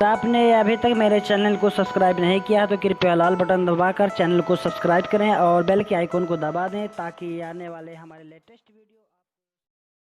तो आपने अभी तक मेरे चैनल को सब्सक्राइब नहीं किया तो कृपया लाल बटन दबाकर चैनल को सब्सक्राइब करें और बेल के आइकन को दबा दें ताकि आने वाले हमारे लेटेस्ट वीडियो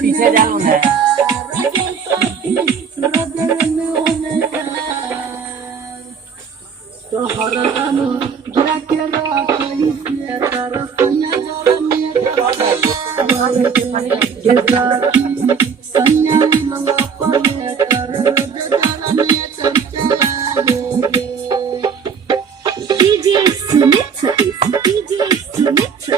पीछे जाओ है तो हर गानो गिरा के राखी से तर सैया मंगा पने कर जाना में चला डीजे सुमित डीजे सुमित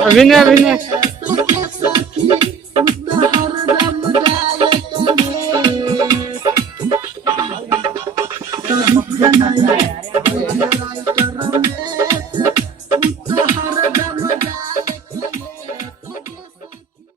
अभिनय